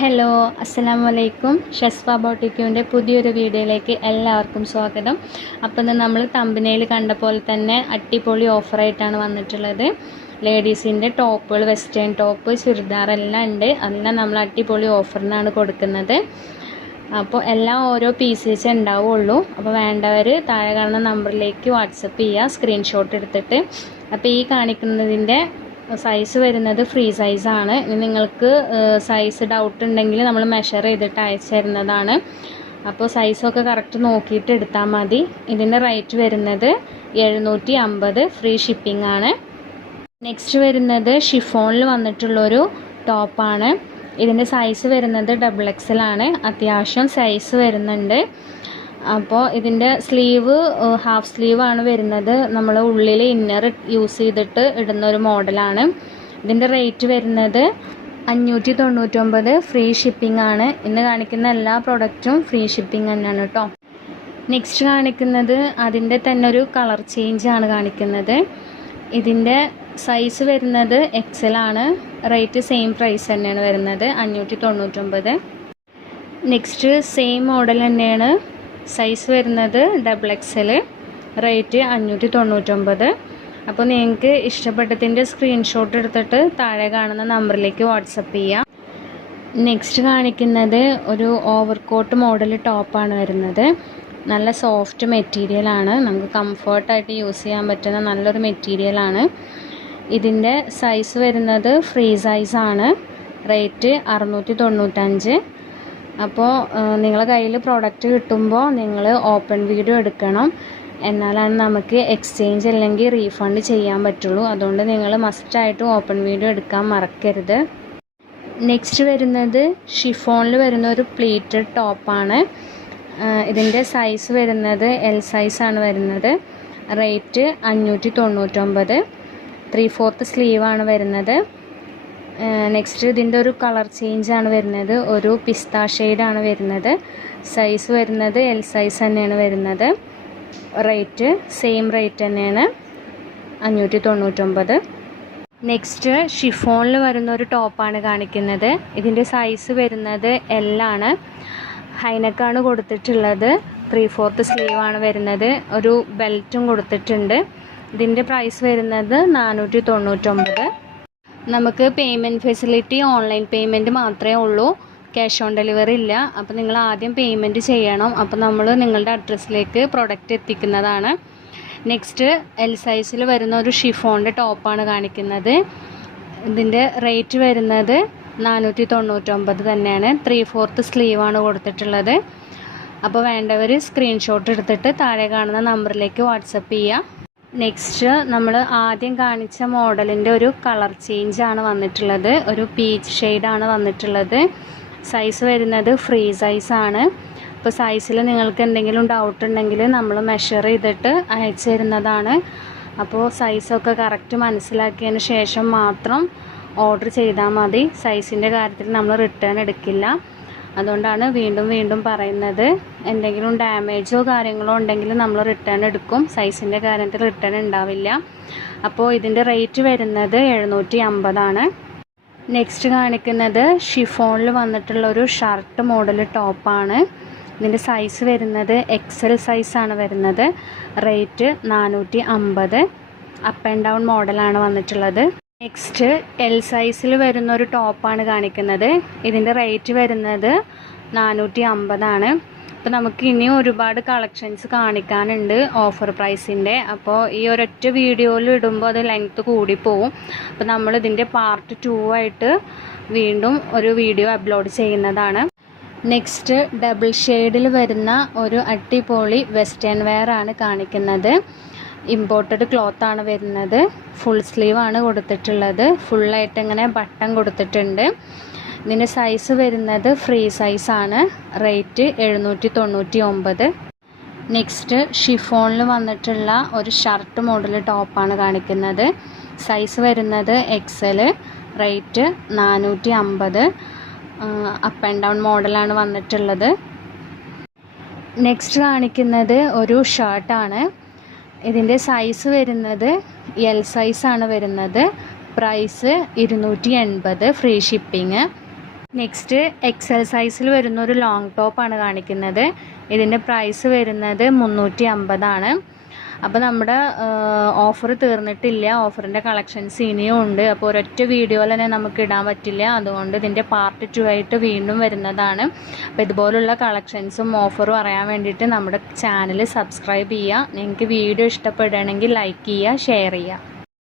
Hello, അസ്സലാമു അലൈക്കും. ഷസ്ഫ ബോട്ടിക്യൂൻ്റെ പുതിയൊരു വീഡിയോയിലേക്ക് എല്ലാവർക്കും സ്വാഗതം. അപ്പോൾ ഇന്ന് നമ്മൾ തമ്പനയിൽ കണ്ട പോലെ തന്നെ അടിപൊളി ഓഫറായിട്ടാണ് വന്നിട്ടുള്ളത്. ലേഡീസിൻ്റെ ടോപ്പുകൾ, വെസ്റ്റേൺ ടോപ്പ്, ചുരിദാർ എല്ലാം ഉണ്ട്. അതെല്ലാം നമ്മൾ അടിപൊളി ഓഫറിനാണ് കൊടുക്കുന്നത്. അപ്പോൾ എല്ലാം ഓരോ പീസസ് ഉണ്ടാവുള്ളൂ. അപ്പോൾ വേണ്ടവർ താഴെ കാണുന്ന നമ്പറിലേക്ക് വാട്സപ്പ് ചെയ്യുക, സ്ക്രീൻഷോട്ട് എടുത്തിട്ട്. അപ്പോൾ ഈ കാണിക്കുന്നതിൻ്റെ സൈസ് വരുന്നത് ഫ്രീ സൈസാണ്. ഇനി നിങ്ങൾക്ക് സൈസ് ഡൗട്ട് ഉണ്ടെങ്കിൽ നമ്മൾ മെഷർ ചെയ്തിട്ട് അയച്ചു തരുന്നതാണ്. അപ്പോൾ സൈസൊക്കെ കറക്റ്റ് നോക്കിയിട്ട് എടുത്താൽ മതി. ഇതിൻ്റെ റേറ്റ് വരുന്നത് 750, ഫ്രീ ഷിപ്പിംഗ് ആണ്. നെക്സ്റ്റ് വരുന്നത് ഷിഫോണിൽ വന്നിട്ടുള്ളൊരു ടോപ്പാണ്. ഇതിൻ്റെ സൈസ് വരുന്നത് XXL ആണ്. അത്യാവശ്യം സൈസ് വരുന്നുണ്ട്. അപ്പോൾ ഇതിൻ്റെ സ്ലീവ് ഹാഫ് സ്ലീവാണ് വരുന്നത്. നമ്മൾ ഉള്ളിൽ ഇന്നർ യൂസ് ചെയ്തിട്ട് ഇടുന്ന ഒരു മോഡലാണ്. ഇതിൻ്റെ റേറ്റ് വരുന്നത് 599, ഫ്രീ ഷിപ്പിംഗ് ആണ്. ഇന്ന് കാണിക്കുന്ന എല്ലാ പ്രൊഡക്റ്റും ഫ്രീ ഷിപ്പിംഗ് തന്നെയാണ് കേട്ടോ. നെക്സ്റ്റ് കാണിക്കുന്നത് അതിൻ്റെ തന്നെ ഒരു കളർ ചേഞ്ച് ആണ് കാണിക്കുന്നത്. ഇതിൻ്റെ സൈസ് വരുന്നത് XL ആണ്. റേറ്റ് സെയിം പ്രൈസ് തന്നെയാണ് വരുന്നത്, 599. നെക്സ്റ്റ് സെയിം മോഡൽ തന്നെയാണ്. സൈസ് വരുന്നത് XXL, റേറ്റ് 599. അപ്പോൾ നിങ്ങൾക്ക് ഇഷ്ടപ്പെട്ടതിൻ്റെ സ്ക്രീൻഷോട്ട് എടുത്തിട്ട് താഴെ കാണുന്ന നമ്പറിലേക്ക് വാട്സപ്പ് ചെയ്യാം. നെക്സ്റ്റ് കാണിക്കുന്നത് ഒരു ഓവർകോട്ട് മോഡൽ ടോപ്പാണ് വരുന്നത്. നല്ല സോഫ്റ്റ് മെറ്റീരിയലാണ്. നമുക്ക് കംഫർട്ടായിട്ട് യൂസ് ചെയ്യാൻ പറ്റുന്ന നല്ലൊരു മെറ്റീരിയലാണ്. ഇതിൻ്റെ സൈസ് വരുന്നത് ഫ്രീ സൈസാണ്. റേറ്റ് 695. അപ്പോൾ നിങ്ങളുടെ കയ്യിൽ പ്രോഡക്റ്റ് കിട്ടുമ്പോൾ നിങ്ങൾ ഓപ്പൺ വീഡിയോ എടുക്കണം. എന്നാലാണ് നമുക്ക് എക്സ്ചേഞ്ച് അല്ലെങ്കിൽ റീഫണ്ട് ചെയ്യാൻ പറ്റുള്ളൂ. അതുകൊണ്ട് നിങ്ങൾ മസ്റ്റായിട്ട് ഓപ്പൺ വീഡിയോ എടുക്കാൻ മറക്കരുത്. നെക്സ്റ്റ് വരുന്നത് ഷിഫോണിൽ വരുന്ന ഒരു പ്ലീറ്റഡ് ടോപ്പാണ്. ഇതിൻ്റെ സൈസ് വരുന്നത് L സൈസാണ് വരുന്നത്. റേറ്റ് 599. 3/4 സ്ലീവാണ് വരുന്നത്. നെക്സ്റ്റ് ഇതിൻ്റെ ഒരു കളർ ചേഞ്ച് ആണ് വരുന്നത്. ഒരു പിസ്ത ഷെയ്ഡാണ് വരുന്നത്. സൈസ് വരുന്നത് L സൈസ് തന്നെയാണ് വരുന്നത്. റേറ്റ് സെയിം റേറ്റ് തന്നെയാണ്, 599. നെക്സ്റ്റ് ഷിഫോണിൽ വരുന്ന ഒരു ടോപ്പാണ് കാണിക്കുന്നത്. ഇതിൻ്റെ സൈസ് വരുന്നത് L ആണ്. ഹൈനെക്കാണ് കൊടുത്തിട്ടുള്ളത്. 3/4 സ്ലീവാണ് വരുന്നത്. ഒരു ബെൽറ്റും കൊടുത്തിട്ടുണ്ട്. ഇതിൻ്റെ പ്രൈസ് വരുന്നത് 499. നമുക്ക് പേയ്മെൻറ്റ് ഫെസിലിറ്റി ഓൺലൈൻ പേയ്മെൻറ്റ് മാത്രമേ ഉള്ളൂ. ക്യാഷ് ഓൺ ഡെലിവറി ഇല്ല. അപ്പോൾ നിങ്ങൾ ആദ്യം പേയ്മെൻറ്റ് ചെയ്യണം. അപ്പോൾ നമ്മൾ നിങ്ങളുടെ അഡ്രസ്സിലേക്ക് പ്രൊഡക്റ്റ് എത്തിക്കുന്നതാണ്. നെക്സ്റ്റ് L സൈസിൽ വരുന്ന ഒരു ഷിഫോണിൻ്റെ ടോപ്പാണ് കാണിക്കുന്നത്. ഇതിൻ്റെ റേറ്റ് വരുന്നത് 499 തന്നെയാണ്. 3/4 സ്ലീവാണ് കൊടുത്തിട്ടുള്ളത്. അപ്പോൾ വേണ്ടവർ സ്ക്രീൻഷോട്ട് എടുത്തിട്ട് താഴെ കാണുന്ന നമ്പറിലേക്ക് വാട്സപ്പ് ചെയ്യുക. നെക്സ്റ്റ് നമ്മൾ ആദ്യം കാണിച്ച മോഡലിൻ്റെ ഒരു കളർ ചേഞ്ച് ആണ് വന്നിട്ടുള്ളത്. ഒരു പീച്ച് ഷെയ്ഡാണ് വന്നിട്ടുള്ളത്. സൈസ് വരുന്നത് ഫ്രീ സൈസാണ്. അപ്പോൾ സൈസിൽ നിങ്ങൾക്ക് എന്തെങ്കിലും ഡൗട്ട് ഉണ്ടെങ്കിൽ നമ്മൾ മെഷർ ചെയ്തിട്ട് അയച്ചു തരുന്നതാണ്. അപ്പോൾ സൈസൊക്കെ കറക്റ്റ് മനസ്സിലാക്കിയതിന് ശേഷം മാത്രം ഓർഡർ ചെയ്താൽ മതി. സൈസിൻ്റെ കാര്യത്തിൽ നമ്മൾ റിട്ടേൺ എടുക്കില്ല. അതുകൊണ്ടാണ് വീണ്ടും വീണ്ടും പറയുന്നത്. എന്തെങ്കിലും ഡാമേജോ കാര്യങ്ങളോ ഉണ്ടെങ്കിൽ നമ്മൾ റിട്ടേൺ എടുക്കും. സൈസിൻ്റെ കാര്യത്തിൽ റിട്ടേൺ ഉണ്ടാവില്ല. അപ്പോൾ ഇതിൻ്റെ റേറ്റ് വരുന്നത് 750 ആണ്. നെക്സ്റ്റ് കാണിക്കുന്നത് ഷിഫോണിൽ വന്നിട്ടുള്ള ഒരു ഷർട്ട് മോഡൽ ടോപ്പാണ്. ഇതിൻ്റെ സൈസ് വരുന്നത് XL സൈസാണ് വരുന്നത്. റേറ്റ് 450. അപ്പ് ആൻഡ് ഡൗൺ മോഡലാണ് വന്നിട്ടുള്ളത്. നെക്സ്റ്റ് L സൈസിൽ വരുന്ന ഒരു ടോപ്പാണ് കാണിക്കുന്നത്. ഇതിൻ്റെ റേറ്റ് വരുന്നത് 450 ആണ്. അപ്പോൾ നമുക്ക് ഇനിയും ഒരുപാട് കളക്ഷൻസ് കാണിക്കാനുണ്ട് ഓഫർ പ്രൈസിൻ്റെ. അപ്പോൾ ഈ ഒരൊറ്റ വീഡിയോയിൽ ഇടുമ്പോൾ അത് ലെങ്ത്ത് കൂടിപ്പോവും. അപ്പോൾ നമ്മൾ ഇതിൻ്റെ പാർട്ട് 2 ആയിട്ട് വീണ്ടും ഒരു വീഡിയോ അപ്ലോഡ് ചെയ്യുന്നതാണ്. നെക്സ്റ്റ് ഡബിൾ ഷെയ്ഡിൽ വരുന്ന ഒരു അടിപൊളി വെസ്റ്റേൺ വെയർ ആണ് കാണിക്കുന്നത്. ഇമ്പോർട്ടഡ് ക്ലോത്ത് ആണ് വരുന്നത്. ഫുൾ സ്ലീവാണ് കൊടുത്തിട്ടുള്ളത്. ഫുള്ളായിട്ട് ഇങ്ങനെ ബട്ടൺ കൊടുത്തിട്ടുണ്ട്. ഇതിൻ്റെ സൈസ് വരുന്നത് ഫ്രീ സൈസാണ്. റേറ്റ് 799. നെക്സ്റ്റ് ഷിഫോണിൽ വന്നിട്ടുള്ള ഒരു ഷർട്ട് മോഡൽ ടോപ്പാണ് കാണിക്കുന്നത്. സൈസ് വരുന്നത് XL, rate 450. Up and down മോഡലാണ് വന്നിട്ടുള്ളത്. നെക്സ്റ്റ് കാണിക്കുന്നത് ഒരു ഷർട്ടാണ്. ഇതിൻ്റെ സൈസ് വരുന്നത് L സൈസാണ് വരുന്നത്. Price 280, free shipping. Next XL സൈസിൽ വരുന്ന ഒരു ലോങ് ടോപ്പാണ് കാണിക്കുന്നത്. ഇതിൻ്റെ പ്രൈസ് വരുന്നത് 350 അപ്പോൾ നമ്മുടെ ഓഫർ തീർന്നിട്ടില്ല. ഓഫറിൻ്റെ കളക്ഷൻസ് ഇനിയും ഉണ്ട്. അപ്പോൾ ഒരൊറ്റ വീഡിയോയിൽ തന്നെ നമുക്ക് ഇടാൻ പറ്റില്ല. അതുകൊണ്ട് ഇതിൻ്റെ പാർട്ട് 2 ആയിട്ട് വീണ്ടും വരുന്നതാണ്. അപ്പോൾ ഇതുപോലുള്ള കളക്ഷൻസും ഓഫറും അറിയാൻ വേണ്ടിയിട്ട് നമ്മുടെ ചാനൽ സബ്സ്ക്രൈബ് ചെയ്യുക. നിങ്ങൾക്ക് വീഡിയോ ഇഷ്ടപ്പെടുകയാണെങ്കിൽ ലൈക്ക് ചെയ്യുക, ഷെയർ ചെയ്യുക.